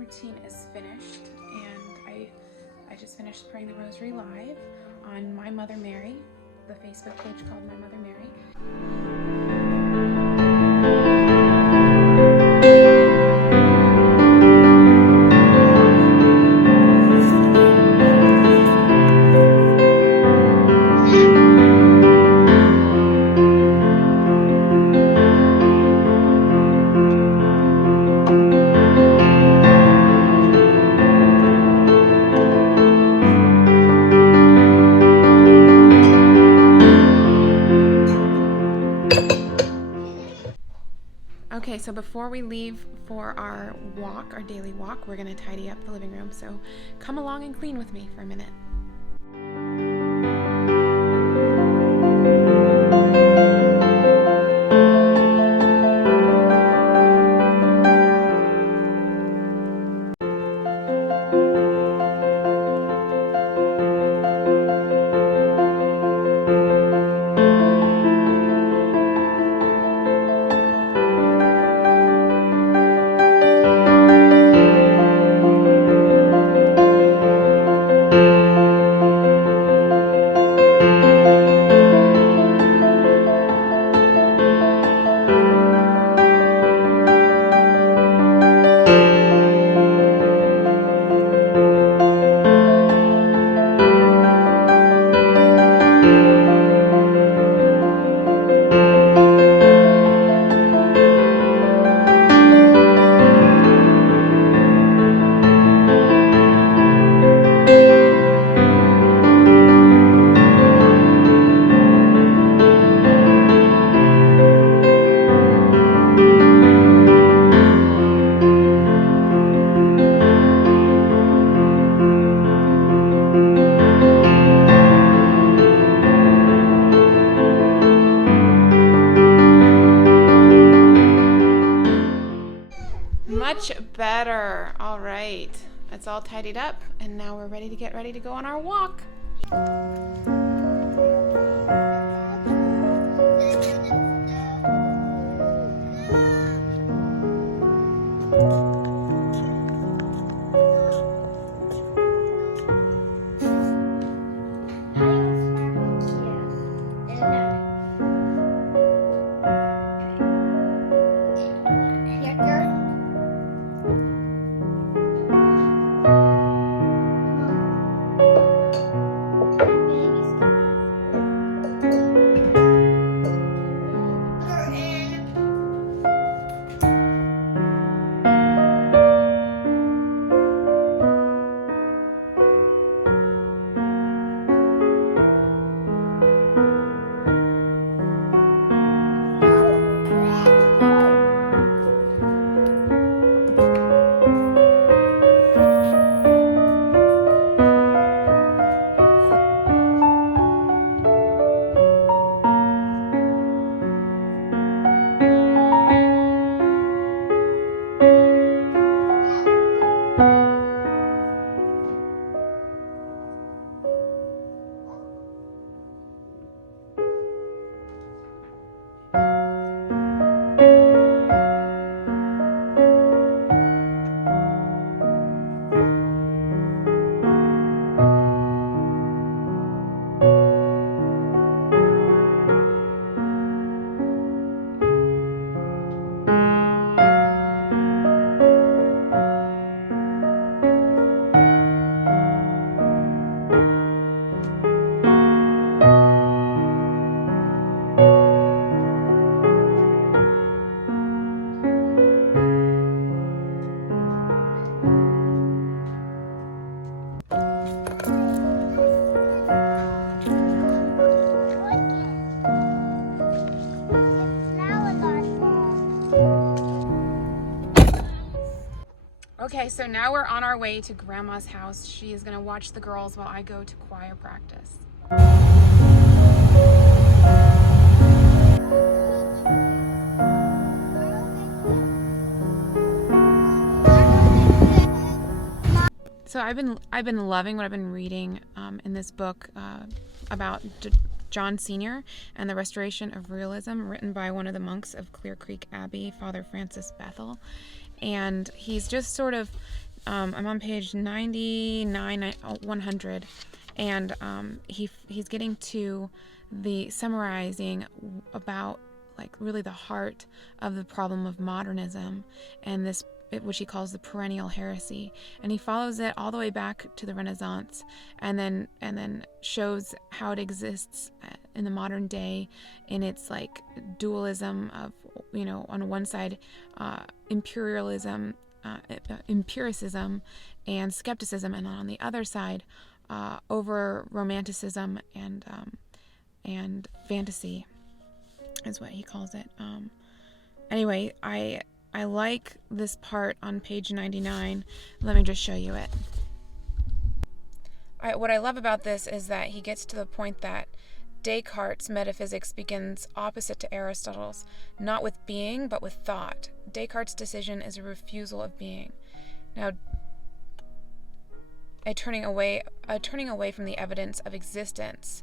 routine is finished, and I just finished praying the rosary live on My Mother Mary, the Facebook page called My Mother Mary. Okay, so before we leave for our walk, our daily walk, we're going to tidy up the living room. So come along and clean with me for a minute. Much better. All right, it's all tidied up, and now we're ready to go on our walk. Okay, so now we're on our way to Grandma's house. She is going to watch the girls while I go to choir practice. So I've been loving what I've been reading in this book about John Sr. and the restoration of realism, written by one of the monks of Clear Creek Abbey, Father Francis Bethel. And he's just sort of I'm on page 99, 100, and he's getting to the summarizing about like really the heart of the problem of modernism and this, which he calls the perennial heresy, and he follows it all the way back to the Renaissance, and then shows how it exists in the modern day in its like dualism of, you know, on one side empiricism and skepticism, and on the other side over romanticism and fantasy is what he calls it. Anyway, I like this part on page 99. Let me just show you it. What I love about this is that he gets to the point that Descartes' metaphysics begins opposite to Aristotle's, not with being, but with thought. Descartes' decision is a refusal of being. Now, a turning away from the evidence of existence,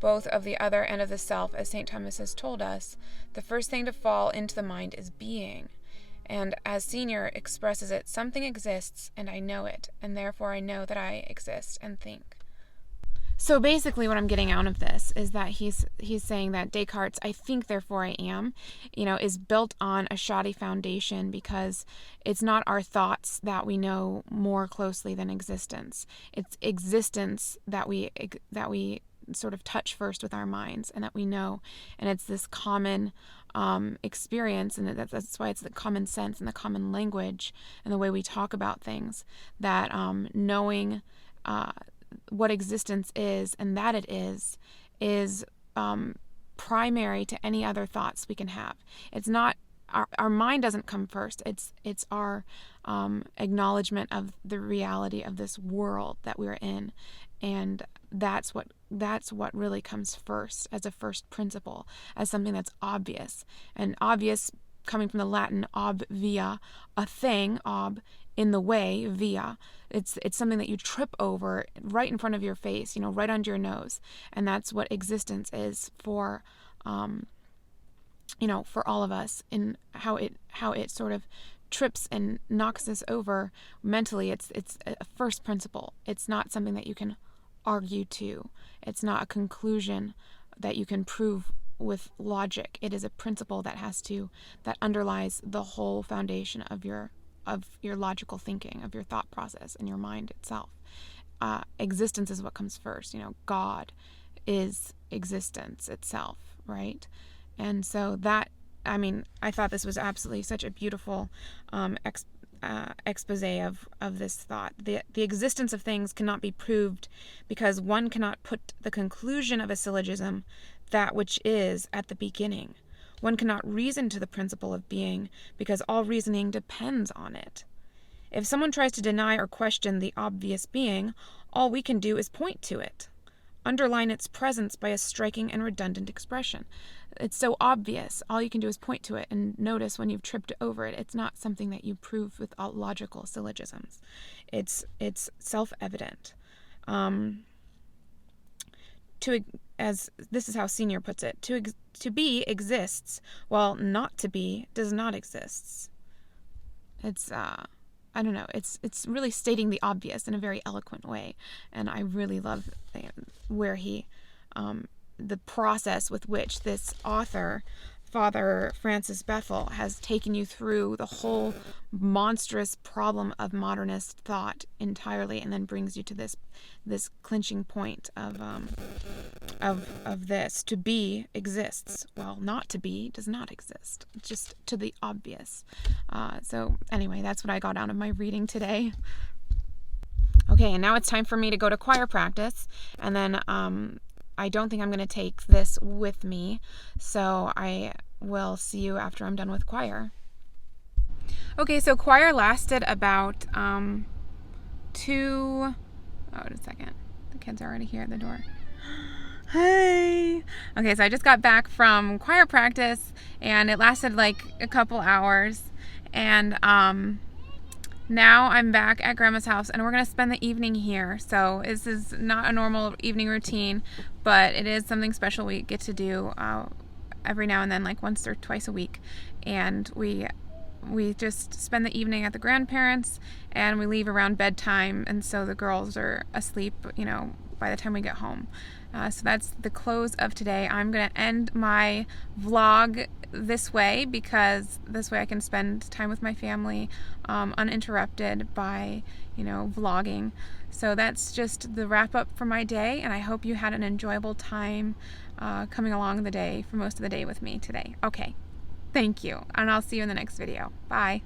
both of the other and of the self, as St. Thomas has told us. The first thing to fall into the mind is being. And as Senior expresses it, something exists and I know it, and therefore I know that I exist and think. So basically what I'm getting out of this is that he's saying that Descartes' I think therefore I am, you know, is built on a shoddy foundation, because it's not our thoughts that we know more closely than existence. It's existence that we sort of touch first with our minds and that we know, and it's this common experience, and that's why it's the common sense and the common language and the way we talk about things, that knowing what existence is and that it is primary to any other thoughts we can have. It's not our mind doesn't come first. It's our acknowledgement of the reality of this world that we're in, and that's what really comes first as a first principle, as something that's obvious. And obvious, coming from the Latin obvia, a thing, ob, in the way, via. It's something that you trip over right in front of your face, you know, right under your nose. And that's what existence is for, you know, for all of us, in how it sort of trips and knocks us over mentally. It's a first principle. It's not something that you can argue to. It's not a conclusion that you can prove with logic. It is a principle that underlies the whole foundation of your logical thinking, of your thought process, and your mind itself. Existence is what comes first. You know, God is existence itself, right? And so that, I mean, I thought this was absolutely such a beautiful expose of this thought. The existence of things cannot be proved, because one cannot put the conclusion of a syllogism, that which is, at the beginning. One cannot reason to the principle of being, because all reasoning depends on it. If someone tries to deny or question the obvious being, all we can do is point to it, underline its presence by a striking and redundant expression. It's so obvious. All you can do is point to it, and notice when you've tripped over it, it's not something that you prove with logical syllogisms. It's self-evident. As this is how Senior puts it, to be exists, while not to be does not exist. It's I don't know. It's really stating the obvious in a very eloquent way, and I really love where he the process with which this author, Father Francis Bethel, has taken you through the whole monstrous problem of modernist thought entirely, and then brings you to this clinching point of this: to be exists, while not to be does not exist. Just to the obvious. So anyway, that's what I got out of my reading today. Okay, and now it's time for me to go to choir practice, and then I don't think I'm going to take this with me, so I will see you after I'm done with choir. Okay, so choir lasted about wait a second. The kids are already here at the door. Hey! Okay, so I just got back from choir practice, and it lasted like a couple hours, and now I'm back at Grandma's house, and we're going to spend the evening here. So this is not a normal evening routine, but it is something special we get to do every now and then, like once or twice a week. And we we just spend the evening at the grandparents, and we leave around bedtime, and so the girls are asleep, you know, by the time we get home. So that's the close of today. I'm going to end my vlog this way because this way I can spend time with my family uninterrupted by, you know, vlogging. So that's just the wrap up for my day, and I hope you had an enjoyable time coming along the day for most of the day with me today. Okay, thank you, and I'll see you in the next video. Bye.